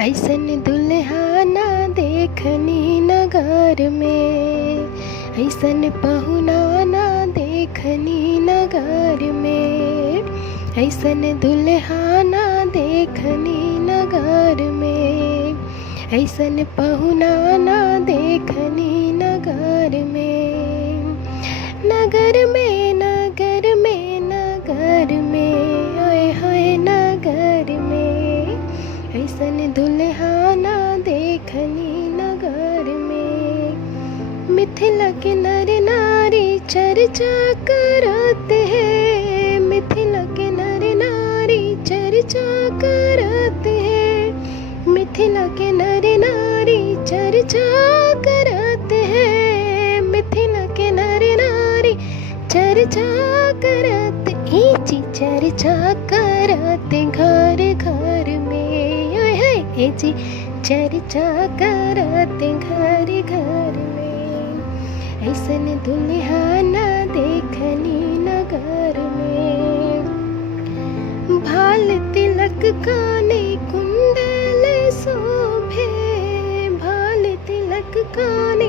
ऐसन दुल्हा ना देखनी नगर में, ऐसन पहुना ना देखनी नगर में, ऐसन दुल्हा ना देखनी नगर में, ऐसन पहुना ना देखनी नगर में। नगर में नगर में नगर में आए हाय नगर में, ऐसन दुल्हा ना देखनी नगर में। मिथिला के नर नारी चर्चा करते हैं, मिथिला के नर नारी चर्चा करते हैं, मिथिला के नर नारी चर्चा करते हैं, मिथिला के नर नारी चर्चा करते जी चर्चा करते घर घर में है जी चर्चा करते घर घर में। ऐसन दुल्हा ना देखनी नगर में, भाल तिलक काने कुंडल शोभे, भाल तिलक काने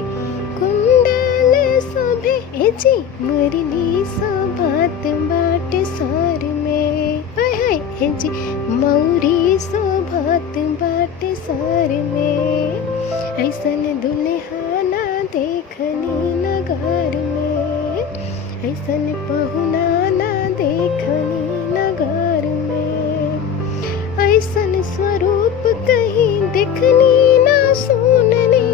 कुंडल शोभे जी मुरली शोभात बाट सर में है जी मौरी शोभात बाट सर में। ऐसन दुल्हा ना देखनी नगर में, ऐसन पहुना ना देखनी नगर में। ऐसन स्वरूप कहीं देखनी ना सुननी,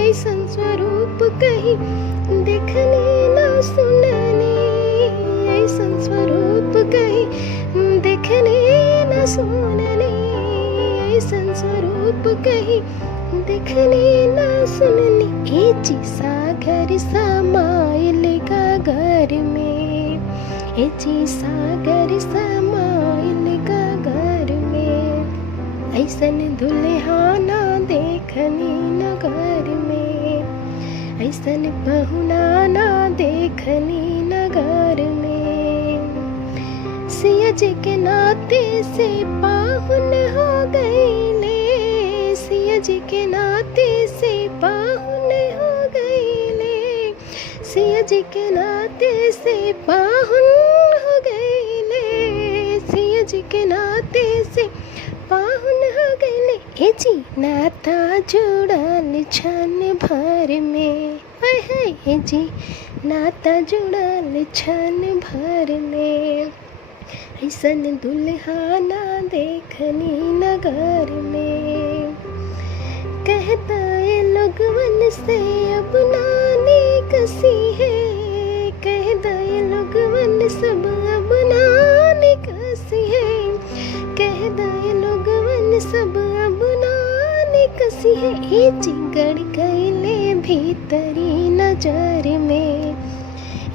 ऐसन स्वरूप कहीं देखनी ना सुननी, ऐसन स्वरूप कहीं देखनी ना सुननी, ऐसन स्वरूप कहीं देखनी ना सुननी। ए जी सागर समाइल घर में, ए जी सागर समाइल घर में। ऐसन दुल्हा ना देखनी नगर में, ऐसन पहुना ना देखनी नगर में। सिया जी के नाते से पाहुन हो गईले, सिया जी के नाते से पाहुन हो गईले, सिया जी के नाते से पाहुन हो गईले, सिया जी के नाते से पाहुन हो गईले। ए जी नाता जुड़ल क्षण भर में है जी नाता जुड़ल क्षण भर में। ऐसन दुल्हा ना देखनी नगर में, कहता है लोगवन से अब नानी कसी है, कहता है लोगवन सब अब नानी कसी है, कहता है लोगवन सब अब नानी कसी है। ए जी गड़ गईले भीतरी नजर में,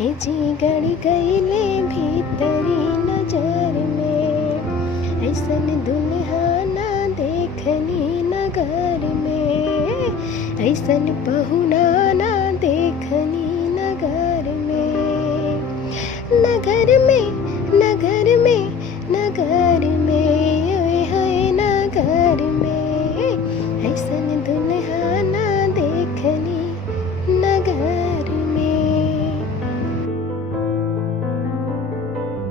ए जी गड़ गईले भीतरी नजर में। ऐसन दुल्हा ना देखनी नगर में, ऐसन पहुना